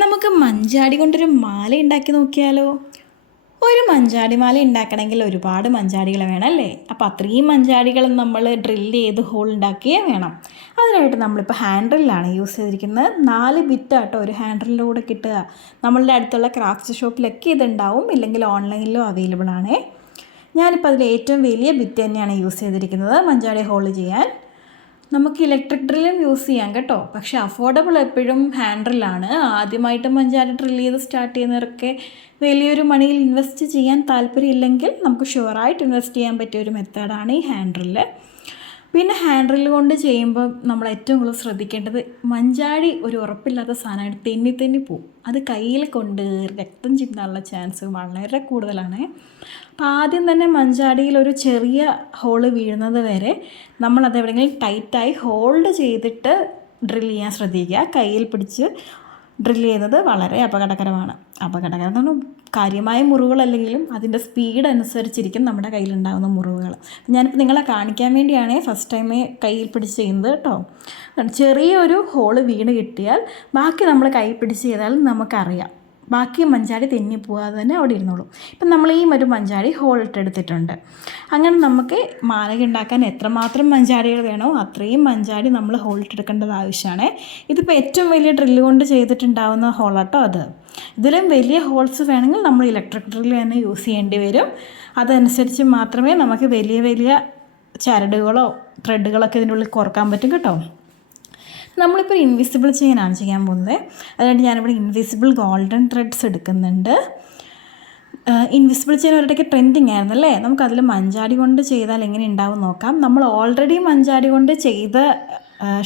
നമുക്ക് മഞ്ചാടി കൊണ്ടൊരു മാല ഉണ്ടാക്കി നോക്കിയാലോ? ഒരു മഞ്ചാടി മാല ഉണ്ടാക്കണമെങ്കിൽ ഒരുപാട് മഞ്ചാടികൾ വേണം അല്ലേ? അപ്പോൾ അത്രയും മഞ്ചാടികൾ നമ്മൾ ഡ്രില്ല് ചെയ്ത് ഹോൾ ഉണ്ടാക്കിയേ വേണം. അതിനായിട്ട് നമ്മളിപ്പോൾ ഹാൻഡ് ഡ്രില്ലാണ് യൂസ് ചെയ്തിരിക്കുന്നത്. 4 ബിറ്റാട്ടോ ഒരു ഹാൻഡ് ഡ്രില്ലിലൂടെ കിട്ടുക. നമ്മളുടെ അടുത്തുള്ള ക്രാഫ്റ്റ് ഷോപ്പിലൊക്കെ ഇതുണ്ടാവും, ഇല്ലെങ്കിൽ ഓൺലൈനിലും അവൈലബിൾ ആണ്. ഞാനിപ്പോൾ അതിൽ ഏറ്റവും വലിയ ബിറ്റ് തന്നെയാണ് യൂസ് ചെയ്തിരിക്കുന്നത് മഞ്ചാടി ഹോൾ ചെയ്യാൻ. നമുക്ക് ഇലക്ട്രിക് ഡ്രില്ലും യൂസ് ചെയ്യാം കേട്ടോ, പക്ഷേ അഫോർഡബിൾ എപ്പോഴും ഹാൻഡ് ഡ്രില്ലാണ്. ആദ്യമായിട്ട് മഞ്ചാടി ഡ്രില്ല് ചെയ്ത് സ്റ്റാർട്ട് ചെയ്യുന്നവരൊക്കെ വലിയൊരു മണിയിൽ ഇൻവെസ്റ്റ് ചെയ്യാൻ താല്പര്യമില്ലെങ്കിൽ നമുക്ക് ഷുവറായിട്ട് ഇൻവെസ്റ്റ് ചെയ്യാൻ പറ്റിയ ഒരു മെത്തേഡാണ് ഈ ഹാൻഡ് ഡ്രില്ല്. പിന്നെ ഹാൻഡ് ഡ്രില്ല് കൊണ്ട് ചെയ്യുമ്പോൾ നമ്മൾ ഏറ്റവും കൂടുതൽ ശ്രദ്ധിക്കേണ്ടത്, മഞ്ചാടി ഒരു ഉറപ്പില്ലാത്ത സാധനമാണ്, തെന്നി തെന്നി പോവും. അത് കയ്യിൽ കൊണ്ട് രക്തം ചിന്താനുള്ള ചാൻസ് വളരെ കൂടുതലാണ്. അപ്പോൾ ആദ്യം തന്നെ മഞ്ചാടിയിൽ ഒരു ചെറിയ ഹോള് വീഴുന്നത് വരെ നമ്മളത് എവിടെയെങ്കിലും ടൈറ്റായി ഹോൾഡ് ചെയ്തിട്ട് ഡ്രില്ല് ചെയ്യാൻ ശ്രദ്ധിക്കുക. കയ്യിൽ പിടിച്ച് ഡ്രില്ല് ചെയ്യുന്നത് വളരെ അപകടകരമാണ്. അപകടകരം എന്ന് പറഞ്ഞാൽ കാര്യമായ മുറിവുകളല്ലെങ്കിലും അതിൻ്റെ സ്പീഡ് അനുസരിച്ചിരിക്കും നമ്മുടെ കയ്യിലുണ്ടാകുന്ന മുറിവുകൾ. ഞാനിപ്പോൾ നിങ്ങളെ കാണിക്കാൻ വേണ്ടിയാണ് ഫസ്റ്റ് ടൈമേ കയ്യിൽ പിടിച്ച് ചെയ്യുന്നത് കേട്ടോ. ചെറിയൊരു ഹോള് വീണ് കിട്ടിയാൽ ബാക്കി നമ്മൾ കൈ പിടിച്ച് ചെയ്താൽ നമുക്കറിയാം, ബാക്കി മഞ്ചാടി തെന്നി പോകാതെ തന്നെ അവിടെ ഇരുന്നോളും. ഇപ്പം നമ്മൾ ഈ ഒരു മഞ്ചാടി ഹോളിട്ടെടുത്തിട്ടുണ്ട്. അങ്ങനെ നമുക്ക് മാല ഉണ്ടാക്കാൻ എത്രമാത്രം മഞ്ചാടികൾ വേണോ അത്രയും മഞ്ചാടി നമ്മൾ ഹോളിട്ടെടുക്കേണ്ടത് ആവശ്യമാണ്. ഇതിപ്പോൾ ഏറ്റവും വലിയ ഡ്രില്ല് കൊണ്ട് ചെയ്തിട്ടുണ്ടാവുന്ന ഹോളാട്ടോ അത്. ഇതിലും വലിയ ഹോൾസ് വേണമെങ്കിൽ നമ്മൾ ഇലക്ട്രിക് ഡ്രില്ല് തന്നെ യൂസ് ചെയ്യേണ്ടി വരും. അതനുസരിച്ച് മാത്രമേ നമുക്ക് വലിയ വലിയ ചരടുകളോ ത്രെഡുകളൊക്കെ ഇതിൻ്റെ ഉള്ളിൽ കുറക്കാൻ പറ്റും കേട്ടോ. നമ്മളിപ്പോൾ ഇൻവിസിബിൾ ചെയിനാണ് ചെയ്യാൻ പോകുന്നത്. അതുകൊണ്ട് ഞാനിവിടെ ഇൻവിസിബിൾ ഗോൾഡൻ ത്രെഡ്സ് എടുക്കുന്നുണ്ട്. ഇൻവിസിബിൾ ചെയിൻ ഒരിടയ്ക്ക് ട്രെൻഡിങ് ആയിരുന്നു അല്ലേ? നമുക്കതിൽ മഞ്ചാടി കൊണ്ട് ചെയ്താൽ എങ്ങനെ ഉണ്ടാവും നോക്കാം. നമ്മൾ ഓൾറെഡി മഞ്ചാടി കൊണ്ട് ചെയ്ത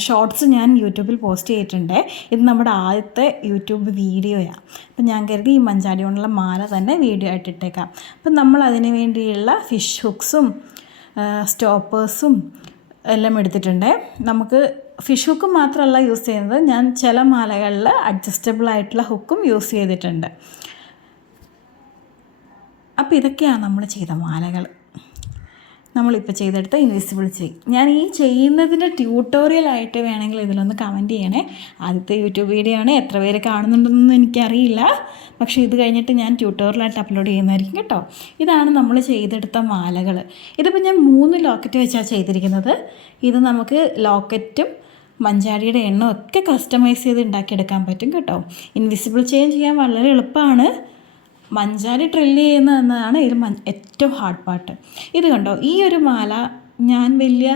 ഷോർട്സ് ഞാൻ യൂട്യൂബിൽ പോസ്റ്റ് ചെയ്തിട്ടുണ്ട്. ഇത് നമ്മുടെ ആദ്യത്തെ യൂട്യൂബ് വീഡിയോയാണ്. അപ്പം ഞാൻ കരുതി ഈ മഞ്ചാടി കൊണ്ടുള്ള മാല തന്നെ വീഡിയോ ആയിട്ട് ഇട്ടേക്കാം. അപ്പം നമ്മൾ അതിന് വേണ്ടിയുള്ള ഫിഷ് ഹുക്സും സ്റ്റോപ്പേഴ്സും എല്ലാം എടുത്തിട്ടുണ്ട്. നമുക്ക് ഫിഷ് ഹുക്കും മാത്രമല്ല യൂസ് ചെയ്യുന്നത്, ഞാൻ ചില മാലകളിൽ അഡ്ജസ്റ്റബിൾ ആയിട്ടുള്ള ഹുക്കും യൂസ് ചെയ്തിട്ടുണ്ട്. അപ്പോൾ ഇതൊക്കെയാണ് നമ്മൾ ചെയ്ത മാലകൾ, നമ്മളിപ്പോൾ ചെയ്തെടുത്ത ഇൻവിസിബിൾ ചെയിൻ. ഞാൻ ഈ ചെയ്യുന്നതിൻ്റെ ട്യൂട്ടോറിയലായിട്ട് വേണമെങ്കിൽ ഇതിലൊന്ന് കമൻറ്റ് ചെയ്യണേ. ആദ്യത്തെ യൂട്യൂബ് വീഡിയോ ആണ്, എത്ര പേര് കാണുന്നുണ്ടെന്നൊന്നും എനിക്കറിയില്ല. പക്ഷേ ഇത് കഴിഞ്ഞിട്ട് ഞാൻ ട്യൂട്ടോറിയലായിട്ട് അപ്ലോഡ് ചെയ്യുന്നതായിരിക്കും കേട്ടോ. ഇതാണ് നമ്മൾ ചെയ്തെടുത്ത മാലകൾ. ഇതിപ്പോൾ ഞാൻ 3 ലോക്കറ്റ് വെച്ചാണ് ചെയ്തിരിക്കുന്നത്. ഇത് നമുക്ക് ലോക്കറ്റും മഞ്ചാടിയുടെ എണ്ണവും ഒക്കെ കസ്റ്റമൈസ് ചെയ്ത് ഉണ്ടാക്കിയെടുക്കാൻ പറ്റും കേട്ടോ. ഇൻവിസിബിൾ ചെയിൻ ചെയ്യാൻ വളരെ എളുപ്പമാണ്. മഞ്ചാടി ഡ്രില്ല് ചെയ്യുന്നതെന്നതാണ് ഇതിൽ ഏറ്റവും ഹാർഡ് പാർട്ട്. ഇത് കണ്ടോ, ഈ ഒരു മാല ഞാൻ വലിയ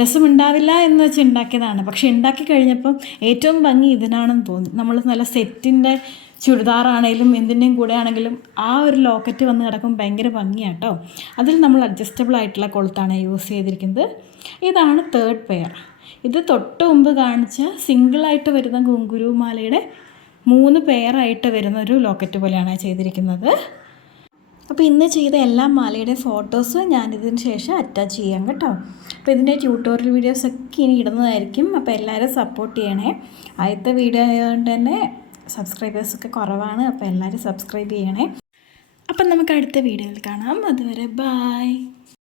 രസമുണ്ടാവില്ല എന്ന് വെച്ച് ഉണ്ടാക്കിയതാണ്. പക്ഷേ ഉണ്ടാക്കി കഴിഞ്ഞപ്പം ഏറ്റവും ഭംഗി ഇതിനാണെന്ന് തോന്നി. നമ്മൾ നല്ല സെറ്റിൻ്റെ ചുരിദാറാണെങ്കിലും എന്തിൻ്റെയും കൂടെ ആണെങ്കിലും ആ ഒരു ലോക്കറ്റ് വന്ന് കിടക്കും ഭയങ്കര ഭംഗിയാണ് കേട്ടോ. അതിൽ നമ്മൾ അഡ്ജസ്റ്റബിൾ ആയിട്ടുള്ള കൊളുത്താണ് യൂസ് ചെയ്തിരിക്കുന്നത്. ഇതാണ് 3rd പെയർ. ഇത് തൊട്ട് മുമ്പ് കാണിച്ച സിംഗിളായിട്ട് വരുന്ന കുങ്കുരു മാലയുടെ 3 പെയറായിട്ട് വരുന്ന ഒരു ലോക്കറ്റ് പോലെയാണ് ചെയ്തിരിക്കുന്നത്. അപ്പോൾ ഇന്ന് ചെയ്ത എല്ലാ മാലയുടെ ഫോട്ടോസ് ഞാനിതിന് ശേഷം അറ്റാച്ച് ചെയ്യാം കേട്ടോ. അപ്പോൾ ഇതിൻ്റെ ട്യൂട്ടോറിയൽ വീഡിയോസൊക്കെ ഇനി ഇടുന്നതായിരിക്കും. അപ്പോൾ എല്ലാവരും സപ്പോർട്ട് ചെയ്യണേ. ആദ്യത്തെ വീഡിയോ ആയതുകൊണ്ട് തന്നെ സബ്സ്ക്രൈബേഴ്സൊക്കെ കുറവാണ്. അപ്പോൾ എല്ലാവരും സബ്സ്ക്രൈബ് ചെയ്യണേ. അപ്പം നമുക്ക് അടുത്ത വീഡിയോയിൽ കാണാം. അതുവരെ ബൈ.